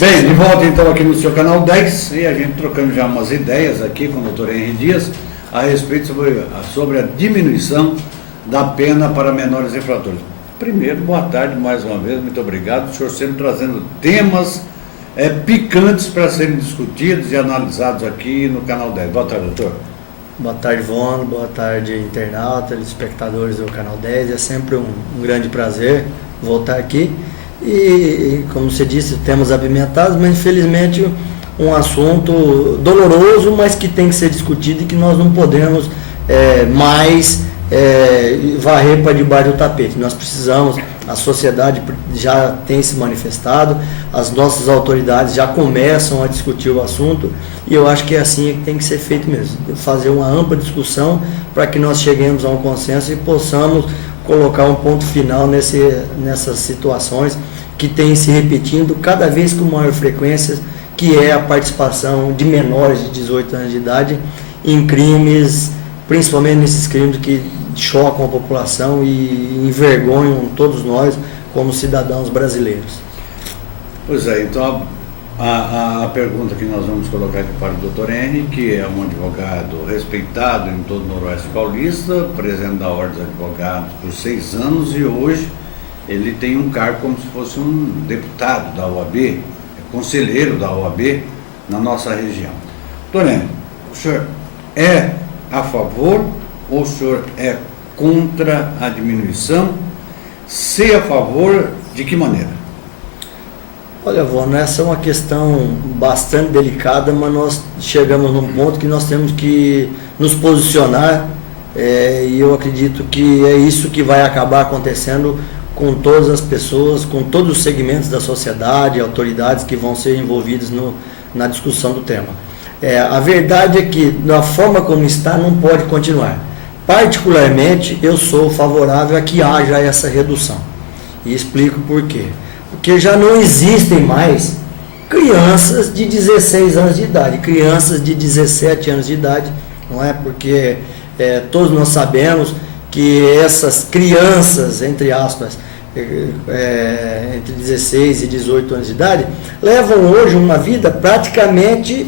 Bem, de volta então aqui no seu canal 10 e a gente trocando já umas ideias aqui com o doutor Henry Dias a respeito sobre a diminuição da pena para menores infratores. Primeiro, boa tarde mais uma vez, muito obrigado. O senhor sempre trazendo temas picantes para serem discutidos e analisados aqui no canal 10. Boa tarde, doutor. Boa tarde, Vono. Boa tarde, internautas, espectadores do canal 10. É sempre um grande prazer voltar aqui. E, como você disse, temas apimentados, mas infelizmente um assunto doloroso, mas que tem que ser discutido e que nós não podemos mais varrer para debaixo do tapete. Nós precisamos, a sociedade já tem se manifestado, as nossas autoridades já começam a discutir o assunto e eu acho que é assim que tem que ser feito mesmo, fazer uma ampla discussão para que nós cheguemos a um consenso e possamos colocar um ponto final nessas situações que têm se repetindo cada vez com maior frequência, que é a participação de menores de 18 anos de idade em crimes, principalmente nesses crimes que chocam a população e envergonham todos nós como cidadãos brasileiros. Pois é, então a pergunta que nós vamos colocar aqui para o doutor Henry, que é um advogado respeitado em todo o Noroeste Paulista, presidente da Ordem dos Advogados por 6 anos e hoje ele tem um cargo como se fosse um deputado da OAB, conselheiro da OAB na nossa região. Doutor Henry, o senhor é a favor ou o senhor é contra a diminuição? Se a favor, de que maneira? Olha, Vono, essa é uma questão bastante delicada, mas nós chegamos num ponto que nós temos que nos posicionar e eu acredito que é isso que vai acabar acontecendo com todas as pessoas, com todos os segmentos da sociedade, autoridades que vão ser envolvidos na discussão do tema. A verdade é que, da forma como está, não pode continuar. Particularmente, eu sou favorável a que haja essa redução. E explico por quê. Porque já não existem mais crianças de 16 anos de idade, crianças de 17 anos de idade, não é? Porque todos nós sabemos que essas crianças, entre aspas, entre 16 e 18 anos de idade, levam hoje uma vida praticamente,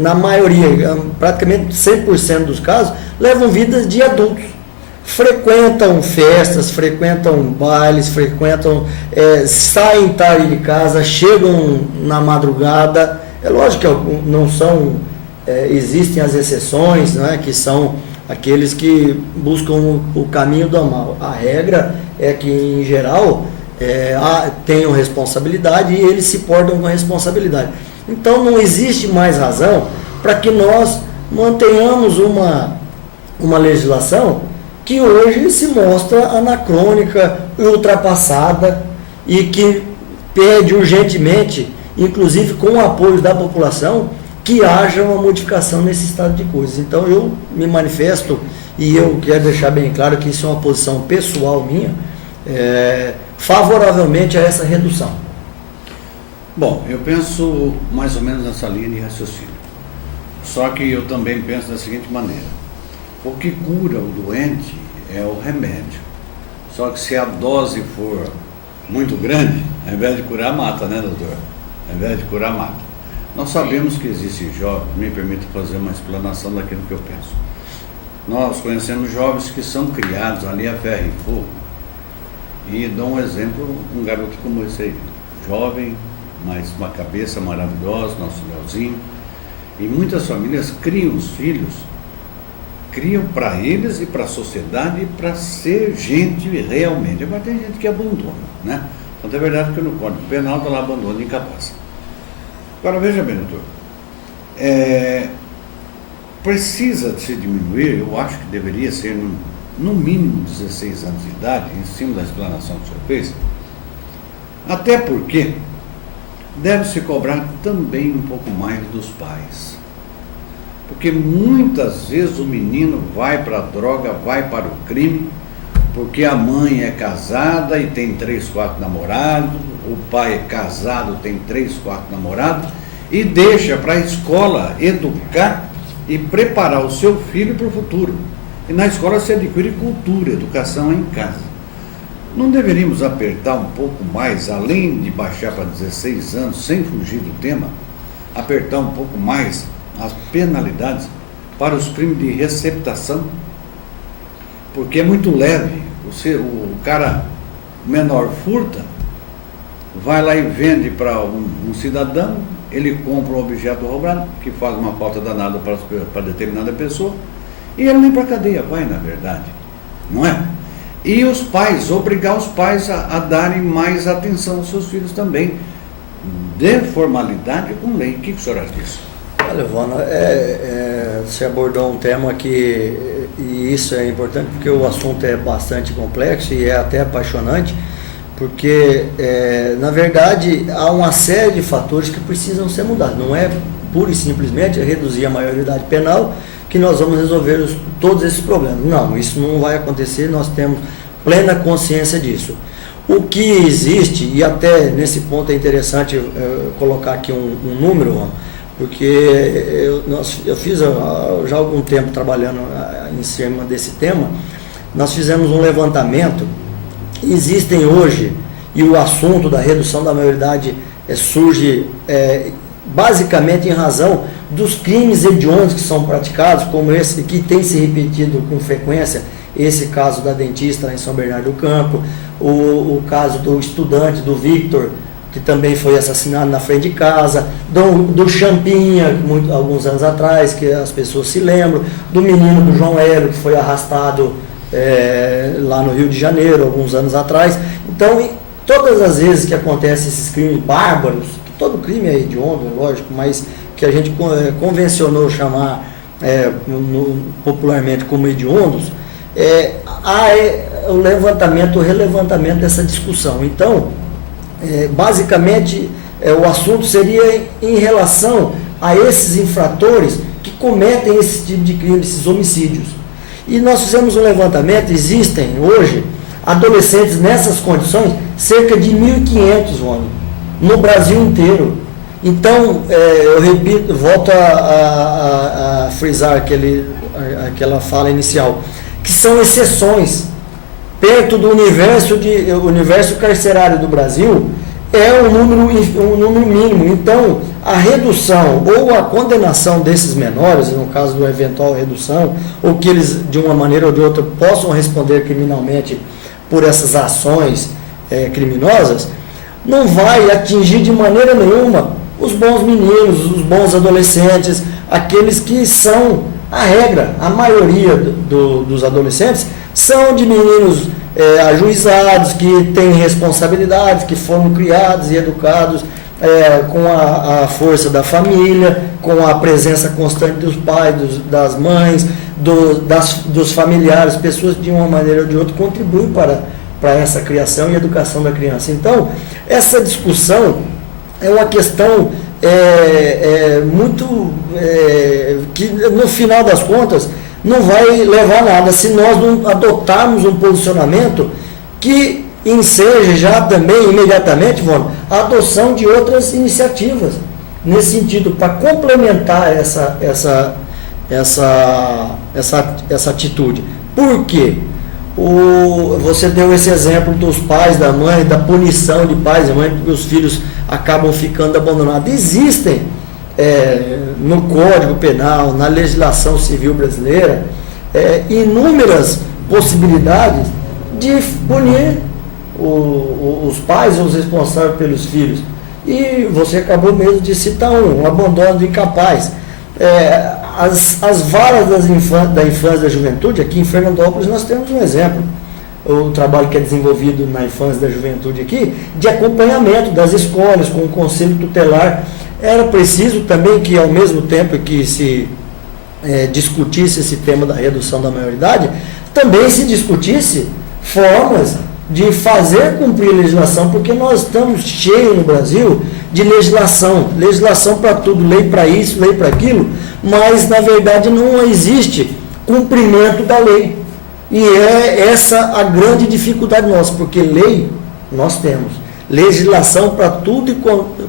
na maioria, praticamente 100% dos casos, levam vidas de adultos. Frequentam festas, frequentam bailes, saem tarde de casa, chegam na madrugada. É lógico que não são, existem as exceções, não é? Que são aqueles que buscam o caminho do mal. A regra é que, em geral, tenham responsabilidade e eles se portam com responsabilidade. Então, não existe mais razão para que nós mantenhamos uma legislação que hoje se mostra anacrônica, ultrapassada e que pede urgentemente, inclusive com o apoio da população, que haja uma modificação nesse estado de coisas. Então eu me manifesto e eu quero deixar bem claro que isso é uma posição pessoal minha, favoravelmente a essa redução. Bom, eu penso mais ou menos nessa linha de raciocínio. Só que eu também penso da seguinte maneira: o que cura o doente é o remédio. Só que se a dose for muito grande, ao invés de curar, mata, né, doutor? Ao invés de curar, mata. Nós sabemos que existem jovens, me permita fazer uma explanação daquilo que eu penso. Nós conhecemos jovens que são criados ali a ferro e fogo. E dou um exemplo, um garoto como esse aí, jovem, mas uma cabeça maravilhosa, nosso Leozinho. E muitas famílias criam os filhos, criam para eles e para a sociedade e para ser gente realmente. Agora tem gente que abandona, né? Então é verdade que no Código Penal está lá abandono incapaz. Agora veja bem, doutor, precisa se diminuir, eu acho que deveria ser no mínimo 16 anos de idade, em cima da explanação que o senhor fez, até porque deve-se cobrar também um pouco mais dos pais. Porque muitas vezes o menino vai para a droga, vai para o crime, porque a mãe é casada e tem 3, 4 namorados, o pai é casado, tem 3, 4 namorados, e deixa para a escola educar e preparar o seu filho para o futuro. E na escola se adquire cultura, educação em casa. Não deveríamos apertar um pouco mais, além de baixar para 16 anos, sem fugir do tema, apertar um pouco mais as penalidades para os crimes de receptação? Porque é muito leve. O cara menor furta, vai lá e vende para um cidadão, ele compra um objeto roubado, que faz uma falta danada para determinada pessoa, e ele nem para a cadeia vai, na verdade, não é? E os pais, obrigar os pais a darem mais atenção aos seus filhos também, de formalidade com lei. O que o senhor acha disso? Olha, Ivana, você abordou um tema que, e isso é importante porque o assunto é bastante complexo e é até apaixonante, porque, na verdade, há uma série de fatores que precisam ser mudados. Não é pura e simplesmente reduzir a maioridade penal que nós vamos resolver todos esses problemas. Não, isso não vai acontecer, nós temos plena consciência disso. O que existe, e até nesse ponto é interessante colocar aqui um número, porque eu fiz já há algum tempo trabalhando em cima desse tema, nós fizemos um levantamento. Existem hoje, e o assunto da redução da maioridade surge basicamente em razão dos crimes hediondos que são praticados, como esse que tem se repetido com frequência, esse caso da dentista lá em São Bernardo do Campo, o caso do estudante, do Victor, que também foi assassinado na frente de casa, do Champinha, alguns anos atrás, que as pessoas se lembram, do menino do João Hélio, que foi arrastado lá no Rio de Janeiro, alguns anos atrás. Então, todas as vezes que acontecem esses crimes bárbaros, que todo crime é hediondo, lógico, mas que a gente convencionou chamar popularmente como hediondos, há o relevantamento dessa discussão. Então, basicamente, o assunto seria em relação a esses infratores que cometem esse tipo de crime, esses homicídios. E nós fizemos um levantamento, existem hoje adolescentes nessas condições, cerca de 1.500 homens, no Brasil inteiro. Então, eu repito, volto a frisar aquela fala inicial, que são exceções. Perto do universo carcerário do Brasil, é um número mínimo. Então, a redução ou a condenação desses menores, no caso do eventual redução, ou que eles, de uma maneira ou de outra, possam responder criminalmente por essas ações criminosas, não vai atingir de maneira nenhuma os bons meninos, os bons adolescentes, aqueles que são a regra. A maioria dos adolescentes são de meninos ajuizados, que têm responsabilidades, que foram criados e educados com a força da família, com a presença constante dos pais, das mães, dos familiares, pessoas de uma maneira ou de outra contribuem para essa criação e educação da criança. Então, essa discussão é uma questão muito que no final das contas não vai levar a nada se nós não adotarmos um posicionamento que enseje já também imediatamente, a adoção de outras iniciativas nesse sentido, para complementar essa atitude. Por quê? Você deu esse exemplo dos pais, da mãe, da punição de pais e mães, porque os filhos acabam ficando abandonados. Existem no Código Penal, na legislação civil brasileira, inúmeras possibilidades de punir os pais ou os responsáveis pelos filhos. E você acabou mesmo de citar um abandono do incapaz. As varas da infância e da juventude, aqui em Fernandópolis nós temos um exemplo, o trabalho que é desenvolvido na infância e da juventude aqui, de acompanhamento das escolas com o conselho tutelar. Era preciso também que, ao mesmo tempo que se discutisse esse tema da redução da maioridade, também se discutisse formas de fazer cumprir a legislação, porque nós estamos cheios no Brasil de legislação para tudo, lei para isso, lei para aquilo, mas na verdade não existe cumprimento da lei. E é essa a grande dificuldade nossa, porque lei nós temos, legislação para tudo e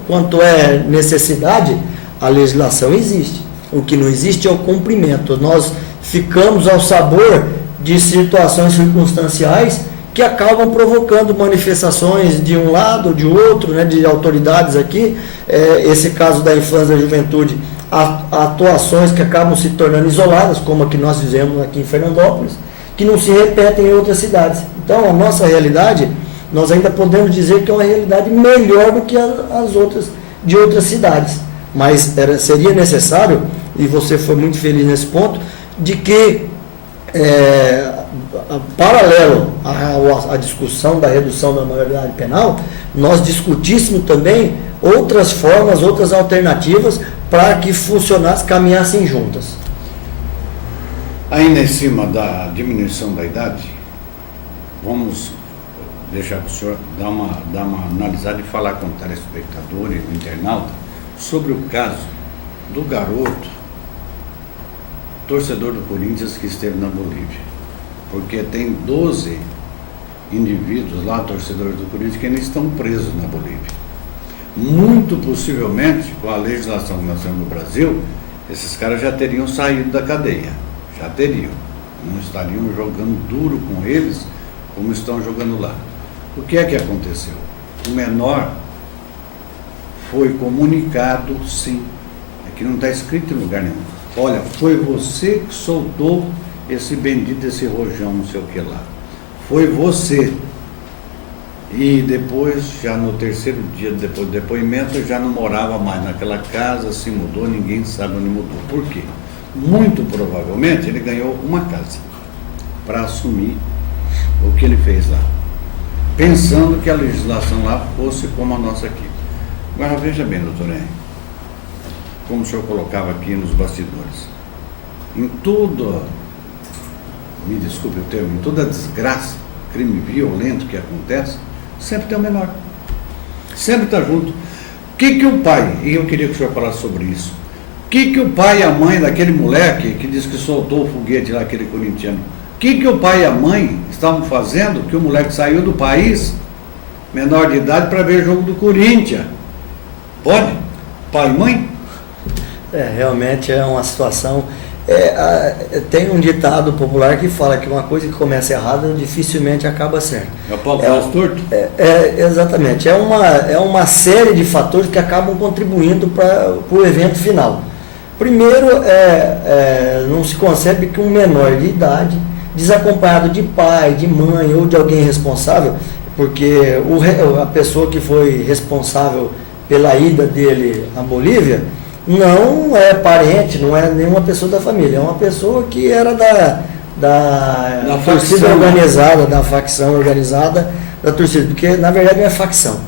quanto é necessidade, a legislação existe. O que não existe é o cumprimento. Nós ficamos ao sabor de situações circunstanciais que acabam provocando manifestações de um lado, de outro, né, de autoridades aqui, esse caso da infância e da juventude, atuações que acabam se tornando isoladas, como a que nós fizemos aqui em Fernandópolis, que não se repetem em outras cidades. Então, a nossa realidade, nós ainda podemos dizer que é uma realidade melhor do que as outras, de outras cidades. Mas seria necessário, e você foi muito feliz nesse ponto, de que, paralelo à discussão da redução da maioridade penal, nós discutíssemos também outras formas, outras alternativas para que caminhassem juntas. Ainda em cima da diminuição da idade, vamos deixar para o senhor dar uma analisada e falar com o telespectador e o internauta sobre o caso do garoto, torcedor do Corinthians, que esteve na Bolívia. Porque tem 12 indivíduos lá, torcedores do Corinthians, que ainda estão presos na Bolívia. Muito possivelmente, com a legislação que nós temos no Brasil, esses caras já teriam saído da cadeia. Já teriam. Não estariam jogando duro com eles, como estão jogando lá. O que é que aconteceu? O menor foi comunicado, sim. Aqui não está escrito em lugar nenhum. Olha, foi você que soltou esse bendito, esse rojão, não sei o que lá. Foi você. E depois, já no terceiro dia depois do depoimento, já não morava mais naquela casa, se mudou, ninguém sabe onde mudou. Por quê? Muito provavelmente ele ganhou uma casa para assumir o que ele fez lá, pensando que a legislação lá fosse como a nossa aqui. Agora veja bem, doutor Henrique, como o senhor colocava aqui nos bastidores, em tudo, me desculpe o termo, em toda desgraça, crime violento que acontece, sempre tem o menor, sempre está junto. O que o pai, e eu queria que o senhor falasse sobre isso, o que o pai e a mãe daquele moleque que disse que soltou o foguete lá, aquele corintiano, o que o pai e a mãe estavam fazendo, que o moleque saiu do país, menor de idade, para ver o jogo do Corinthians? Pode? Pai e mãe? Realmente é uma situação. Tem um ditado popular que fala que uma coisa que começa errada dificilmente acaba certo. É o pau torto? Exatamente. É uma série de fatores que acabam contribuindo para o evento final. Primeiro, não se concebe que um menor de idade, desacompanhado de pai, de mãe ou de alguém responsável, porque a pessoa que foi responsável pela ida dele à Bolívia não é parente, não é nenhuma pessoa da família, é uma pessoa que era da torcida organizada, da facção organizada da torcida, porque na verdade não é facção,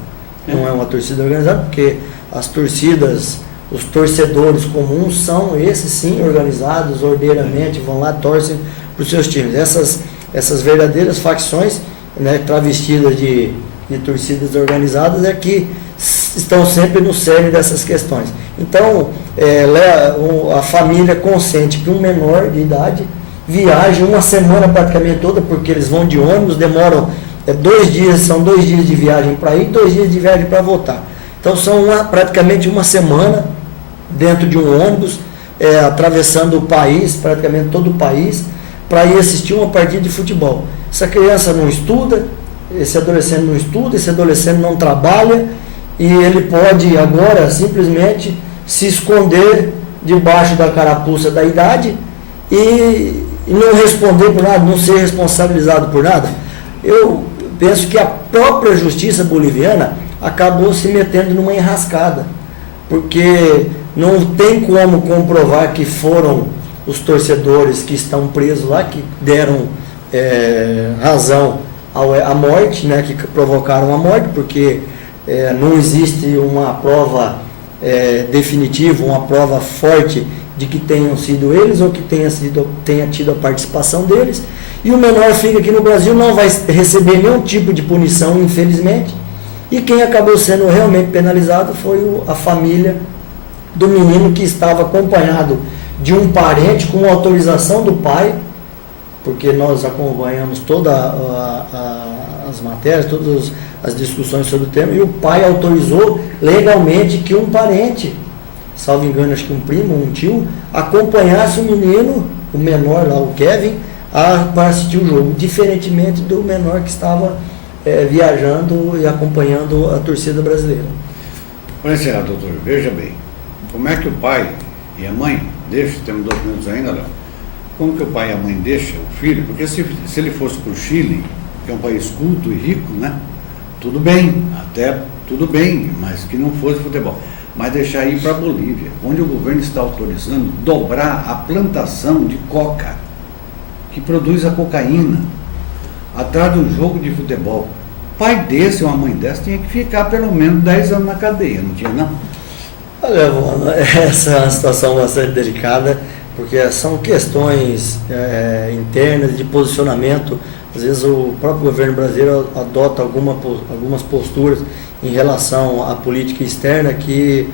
não é uma torcida organizada, porque as torcidas, os torcedores comuns são esses sim organizados ordeiramente, vão lá, torcem para os seus times. Essas verdadeiras facções, né, travestidas de torcidas organizadas, é que estão sempre no cerne dessas questões. Então, a família consente que um menor de idade viaje uma semana praticamente toda, porque eles vão de ônibus, demoram 2 dias, são 2 dias de viagem para ir, 2 dias de viagem para voltar. Então, são praticamente uma semana dentro de um ônibus, atravessando o país, praticamente todo o país, para ir assistir uma partida de futebol. Essa criança não estuda, esse adolescente não estuda, esse adolescente não trabalha, e ele pode agora simplesmente se esconder debaixo da carapuça da idade e não responder por nada, não ser responsabilizado por nada. Eu penso que a própria justiça boliviana acabou se metendo numa enrascada, porque não tem como comprovar que foram os torcedores que estão presos lá, que deram razão à morte, né, que provocaram a morte, porque não existe uma prova definitiva, uma prova forte de que tenham sido eles ou que tenha tido a participação deles. E o menor fica aqui no Brasil, não vai receber nenhum tipo de punição, infelizmente. E quem acabou sendo realmente penalizado foi a família do menino, que estava acompanhado de um parente com autorização do pai, porque nós acompanhamos todas as matérias, todas as discussões sobre o tema, e o pai autorizou legalmente que um parente, salvo engano, acho que um primo, um tio, acompanhasse o menino, o menor lá, o Kevin, para assistir o jogo, diferentemente do menor que estava viajando e acompanhando a torcida brasileira. Para encerrar, doutor, veja bem, como é que o pai e a mãe deixam, temos 2 minutos ainda, Léo, como que o pai e a mãe deixam o filho, porque se ele fosse para o Chile, que é um país culto e rico, né, tudo bem, mas que não fosse futebol. Mas deixar ir para a Bolívia, onde o governo está autorizando dobrar a plantação de coca, que produz a cocaína, atrás de um jogo de futebol. Pai desse ou uma mãe dessa tinha que ficar pelo menos 10 anos na cadeia, não tinha não? Olha, essa é uma situação bastante delicada, porque são questões internas de posicionamento. Às vezes o próprio governo brasileiro adota algumas posturas em relação à política externa que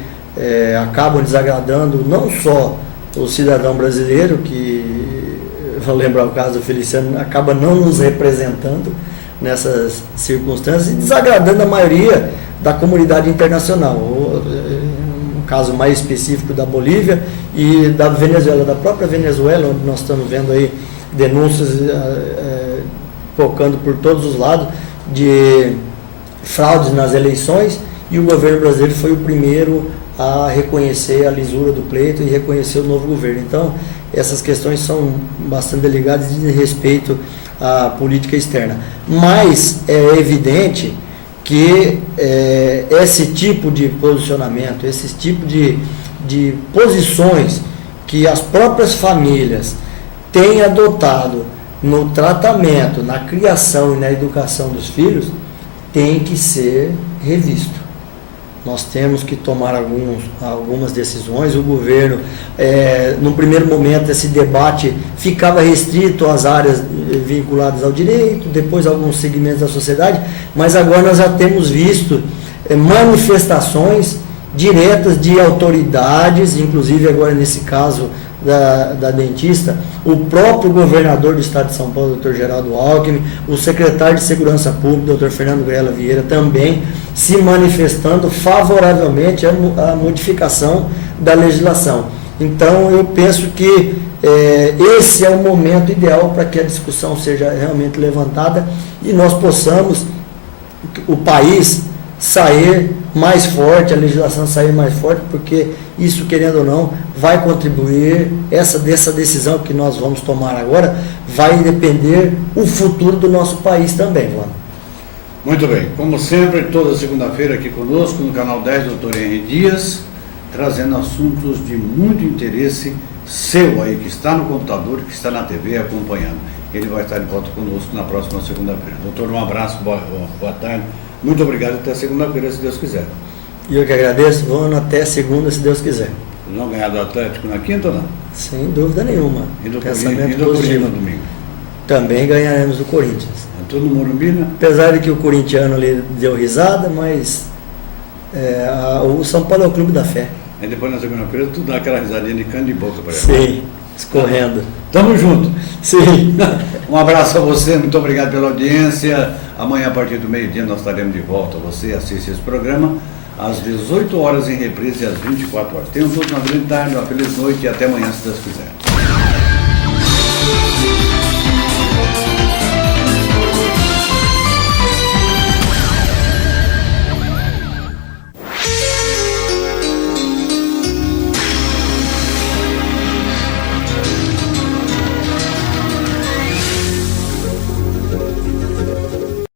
acabam desagradando não só o cidadão brasileiro, que, vou lembrar o caso do Feliciano, acaba não nos representando nessas circunstâncias e desagradando a maioria da comunidade internacional. Um caso mais específico da Bolívia e da Venezuela, da própria Venezuela, onde nós estamos vendo aí denúncias tocando por todos os lados de fraudes nas eleições, e o governo brasileiro foi o primeiro a reconhecer a lisura do pleito e reconhecer o novo governo. Então, essas questões são bastante delicadas e dizem respeito à política externa. Mas é evidente que esse tipo de posicionamento, esse tipo de posições que as próprias famílias têm adotado no tratamento, na criação e na educação dos filhos, tem que ser revisto. Nós temos que tomar algumas decisões. O governo, no primeiro momento, esse debate ficava restrito às áreas vinculadas ao direito, depois alguns segmentos da sociedade, mas agora nós já temos visto manifestações diretas de autoridades, inclusive agora nesse caso da dentista, o próprio governador do estado de São Paulo, Dr. Geraldo Alckmin, o secretário de Segurança Pública, Dr. Fernando Grela Vieira, também se manifestando favoravelmente à modificação da legislação. Então, eu penso que esse é o momento ideal para que a discussão seja realmente levantada e nós possamos, o país, sair mais forte, a legislação sair mais forte, porque isso, querendo ou não, vai contribuir, dessa decisão que nós vamos tomar agora, vai depender o futuro do nosso país também, João. Muito bem, como sempre, toda segunda-feira aqui conosco, no canal 10, Dr. Henry Dias, trazendo assuntos de muito interesse seu aí, que está no computador, que está na TV acompanhando. Ele vai estar de volta conosco na próxima segunda-feira. Doutor, um abraço, boa tarde. Muito obrigado, até segunda-feira, se Deus quiser. E eu que agradeço, vamos até segunda, se Deus quiser. Vão ganhar do Atlético na quinta ou não? Sem dúvida nenhuma. E do Corinthians no domingo? Também ganharemos do Corinthians. É tudo no Morumbi, né? Apesar de que o corintiano ali deu risada, mas o São Paulo é o clube da fé. Aí depois na segunda-feira tu dá aquela risadinha de cano de boca para Sim, escorrendo. Tamo junto. Sim. Um abraço a você, muito obrigado pela audiência. Amanhã, a partir do meio-dia, nós estaremos de volta. Você assiste esse programa às 18 horas em reprise e às 24 horas. Tenham todos uma grande tarde, uma feliz noite e até amanhã, se Deus quiser.